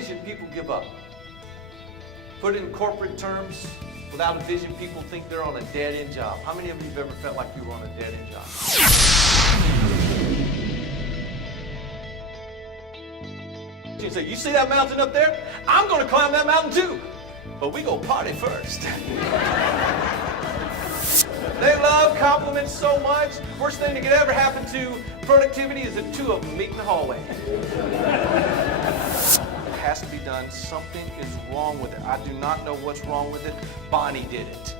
vision, people give up. Put it in corporate terms, without a vision, people think they're on a dead-end job. How many of you have ever felt like you were on a dead-end job? You say, you see that mountain up there? I'm going to climb that mountain too. But we go party first. They love compliments so much. Worst thing that could ever happen to productivity is that two of them meet in the hallway. It has to be done. Something is wrong with it. I do not know what's wrong with it. Bonnie did it.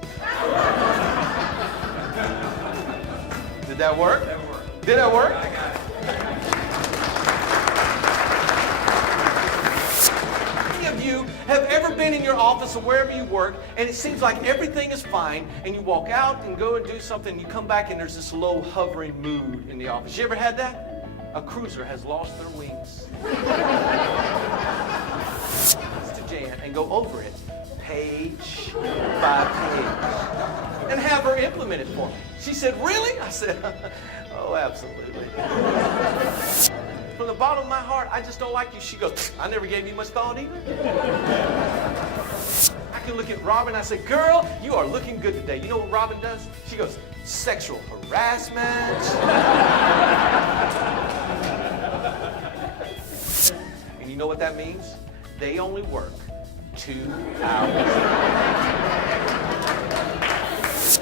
Did that work? That worked. Did that work? I got it. Of you have ever been in your office or wherever you work and it seems like everything is fine and you walk out and go and do something and you come back and there's this low hovering mood in the office. You ever had that? A cruiser has lost their wings. To Jan and go over it page by page and have her implement it for me. She said, really? I said, oh, absolutely. From the bottom of my heart, I just don't like you. She goes, I never gave you much thought either. I can look at Robin and I say, girl, you are looking good today. You know what Robin does? She goes, sexual harassment. And you know what that means? They only work 2 hours.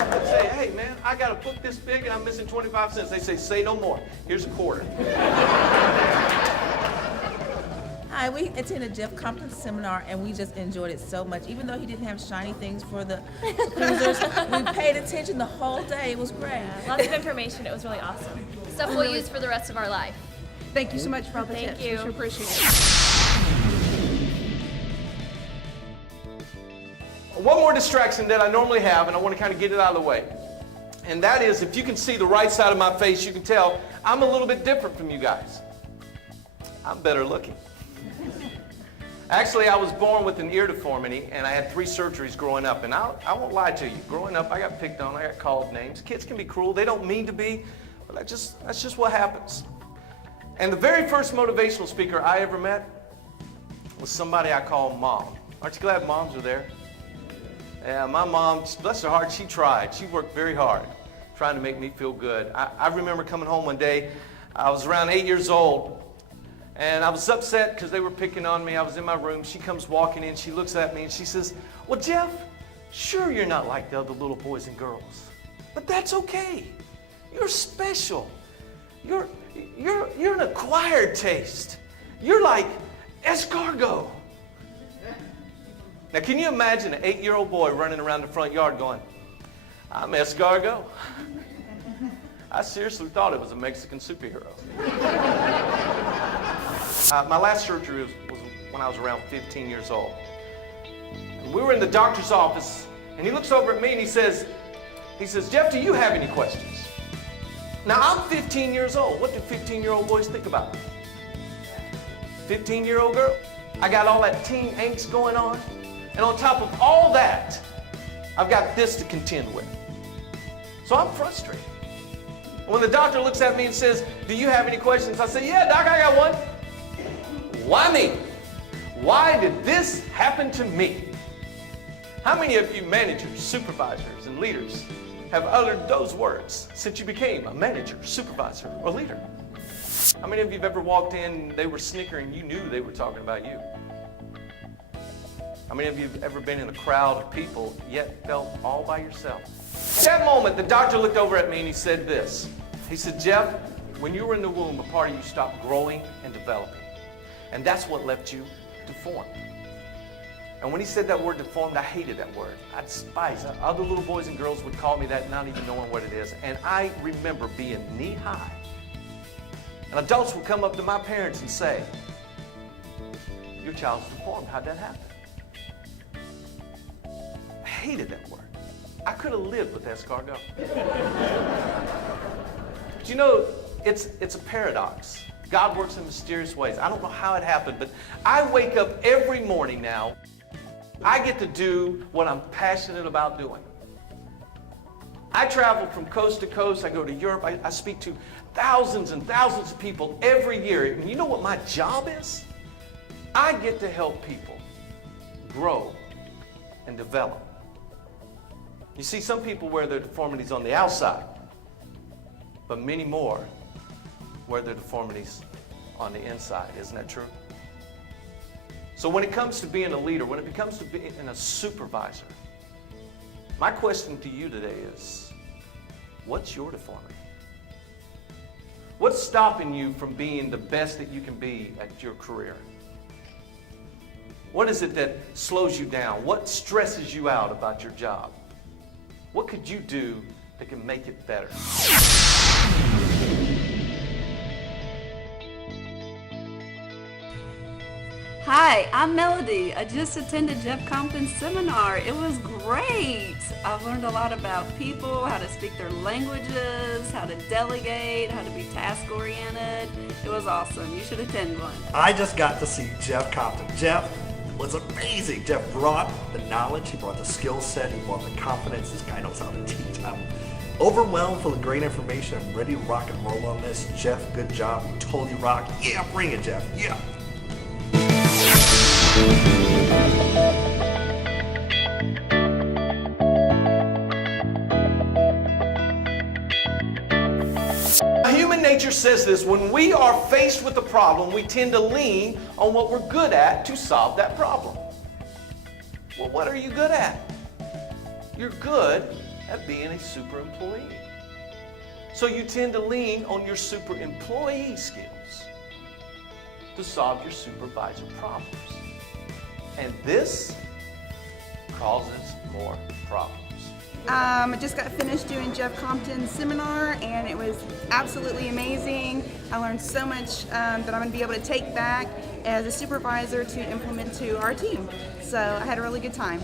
I say, hey man, I got a book this big and I'm missing 25 cents. They say no more. Here's a quarter. Hi, we attended Jeff Compton's seminar and we just enjoyed it so much. Even though he didn't have shiny things for the cruisers, we paid attention the whole day. It was great. Yeah, lots of information. It was really awesome. Stuff we'll use for the rest of our life. Thank you so much for all the Thank tips. you. We sure appreciate it. One more distraction that I normally have, and I want to kind of get it out of the way. And that is, if you can see the right side of my face, you can tell I'm a little bit different from you guys. I'm better looking. Actually, I was born with an ear deformity, and I had 3 surgeries growing up. And I won't lie to you. Growing up, I got picked on. I got called names. Kids can be cruel. They don't mean to be, but that's just what happens. And the very first motivational speaker I ever met was somebody I call Mom. Aren't you glad moms are there? Yeah, my mom, bless her heart, she tried. She worked very hard trying to make me feel good. I remember coming home one day. I was around 8 years old, and I was upset because they were picking on me. I was in my room. She comes walking in. She looks at me, and she says, well, Jeff, sure you're not like the other little boys and girls, but that's okay. You're special. You're an acquired taste. You're like escargot. Now, can you imagine an 8-year-old boy running around the front yard going, I'm escargot? I seriously thought it was a Mexican superhero. My last surgery was when I was around 15 years old. And we were in the doctor's office, and he looks over at me and he says, Jeff, do you have any questions? Now, I'm 15 years old. What do 15-year-old boys think about me? 15-year-old girl? I got all that teen angst going on. And on top of all that, I've got this to contend with. So I'm frustrated. When the doctor looks at me and says, do you have any questions? I say, yeah, doc, I got one. Why me? Why did this happen to me? How many of you managers, supervisors, and leaders have uttered those words since you became a manager, supervisor, or leader? How many of you have ever walked in and they were snickering, you knew they were talking about you? How many of you have ever been in a crowd of people, yet felt all by yourself? At that moment, the doctor looked over at me and he said this. He said, Jeff, when you were in the womb, a part of you stopped growing and developing. And that's what left you deformed. And when he said that word deformed, I hated that word. I despised it. Other little boys and girls would call me that, not even knowing what it is. And I remember being knee-high. And adults would come up to my parents and say, your child's deformed. How'd that happen? I hated that word. I could have lived with escargot. But you know, it's a paradox. God works in mysterious ways. I don't know how it happened, but I wake up every morning now. I get to do what I'm passionate about doing. I travel from coast to coast. I go to Europe. I speak to thousands and thousands of people every year. And you know what my job is? I get to help people grow and develop. You see, some people wear their deformities on the outside, but many more wear their deformities on the inside. Isn't that true? So when it comes to being a leader, when it comes to being a supervisor, my question to you today is, what's your deformity? What's stopping you from being the best that you can be at your career? What is it that slows you down? What stresses you out about your job? What could you do that can make it better? Hi, I'm Melody. I just attended Jeff Compton's seminar. It was great. I've learned a lot about people, how to speak their languages, how to delegate, how to be task-oriented. It was awesome. You should attend one. I just got to see Jeff Compton. Jeff was amazing. Jeff brought the knowledge, he brought the skill set, he brought the confidence. This guy knows how to teach. I'm overwhelmed full of great information. I'm ready to rock and roll on this. Jeff, good job. You totally rock. Yeah, bring it, Jeff. Yeah. Human nature says this: when we are faced with a problem, we tend to lean on what we're good at to solve that problem. Well, what are you good at? You're good at being a super employee. So you tend to lean on your super employee skills to solve your supervisor problems. And this causes more problems. I just got finished doing Jeff Compton's seminar, and it was absolutely amazing. I learned so much that I'm going to be able to take back as a supervisor to implement to our team. So I had a really good time.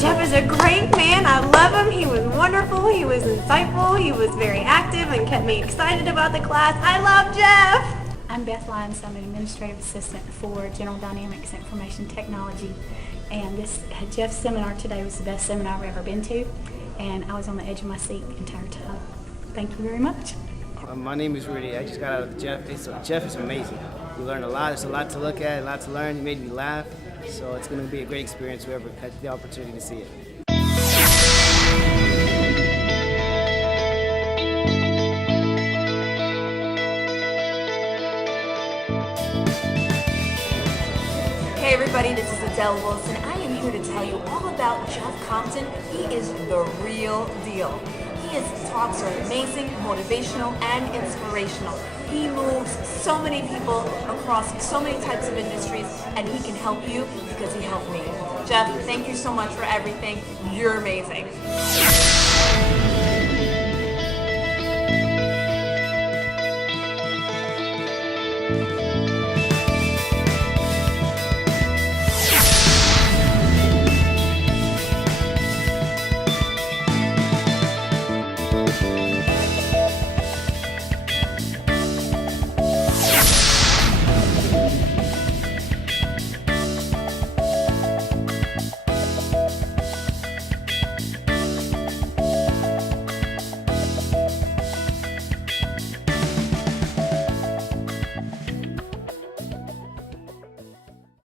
Jeff is a great man. I love him. He was wonderful. He was insightful. He was very active and kept me excited about the class. I love Jeff. I'm Beth Lyons. I'm an administrative assistant for General Dynamics Information Technology. And this Jeff's seminar today was the best seminar I've ever been to. And I was on the edge of my seat the entire time. Thank you very much. My name is Rudy. I just got out of Jeff. Jeff is amazing. We learned a lot. There's a lot to look at, a lot to learn. He made me laugh. So it's going to be a great experience whoever had the opportunity to see it. Hey everybody, this is Adele Wilson. I am here to tell you all about Jeff Compton. He is the real deal. His talks are amazing, motivational, and inspirational. He moves so many people across so many types of industries, and he can help you because he helped me. Jeff, thank you so much for everything. You're amazing.